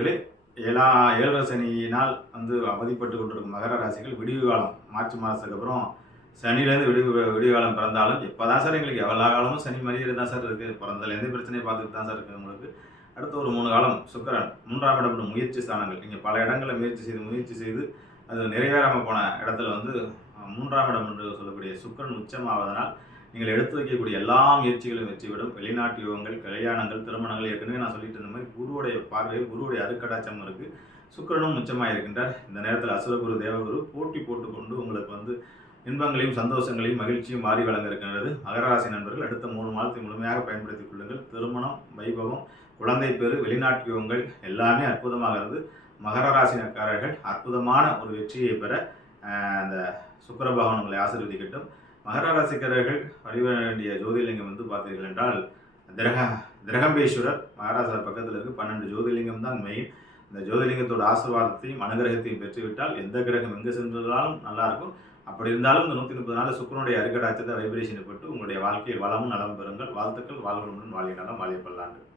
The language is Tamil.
நண்பர்களே, ஏழரை சனியினால் அவதிப்பட்டு கொண்டிருக்கும் மகர ராசிகள் விடிவு காலம் மார்ச் மாதத்துக்கு அப்புறம் சனியிலேருந்து விடிவு காலம் பிறந்தாலும் எப்போ தான் சார் எங்களுக்கு எவ்வளோ காலமும் சனி மனிதர் தான் சார் இருக்குது. பிறந்ததுலேருந்து பிரச்சனையை பார்த்துட்டு தான் சார் இருக்குது உங்களுக்கு. அடுத்த ஒரு 3 காலம் சுக்கிரன் 3ஆம் இடம் முயற்சி ஸ்தானங்கள். நீங்கள் பல இடங்களில் முயற்சி செய்து அது நிறைவேறாமல் போன இடத்துல 3ஆம் இடம் என்று சொல்லக்கூடிய சுக்கிரன் உச்சமாவதனால் நீங்கள் எடுத்து வைக்கக்கூடிய எல்லா முயற்சிகளும் வெற்றிவிடும். வெளிநாட்டு யோகங்கள், கல்யாணங்கள், திருமணங்கள் ஏற்கனவே நான் சொல்லிட்டு இருந்த மாதிரி குருவுடைய பார்வை, குருவுடைய அருக்கடாச்சம் இருக்குது. சுக்கிரனும் உச்சமாக இருக்கின்றார். இந்த நேரத்தில் அசுரகுரு தேவகுரு போட்டி போட்டுக்கொண்டு உங்களுக்கு இன்பங்களையும் சந்தோஷங்களையும் மகிழ்ச்சியும் மாறி வழங்க இருக்கின்றது. மகர ராசி நண்பர்கள் அடுத்த 3 மாதத்தை முழுமையாக பயன்படுத்திக் கொள்ளுங்கள். திருமணம், வைபவம், குழந்தை பேரு, வெளிநாட்டு யோகங்கள் எல்லாமே அற்புதமாக இருந்து மகர ராசினக்காரர்கள் அற்புதமான ஒரு வெற்றியை பெற அந்த சுக்கிர பகவான் உங்களை ஆசீர்வதிக்கட்டும். மகர ராசிக்காரர்கள் வழிபட வேண்டிய ஜோதிர்லிங்கம் பார்த்தீர்கள் என்றால் திரகம்பேஸ்வரர் மகாராஷ்டிரா பக்கத்தில் இருக்கு. 12 ஜோதிர்லிங்கம் தான் மெயின். இந்த ஜோதிர்லிங்கத்தோட ஆசீர்வாதத்தையும் அனுகிரகத்தையும் பெற்றுவிட்டால் எந்த கிரகம் எங்கே சென்றாலும் நல்லாயிருக்கும். அப்படி இருந்தாலும் இந்த 130 நாள் சுக்கிரனுடைய அருக்கடாச்சத்தை வைப்ரேஷனை பெற்று உங்களுடைய வாழ்க்கையில் வளமும் நலம் பெறுங்கள். வாழ்த்துக்கள். வாழ்வுடன் வாழிய நலம், வாழிய பல்லாண்டு.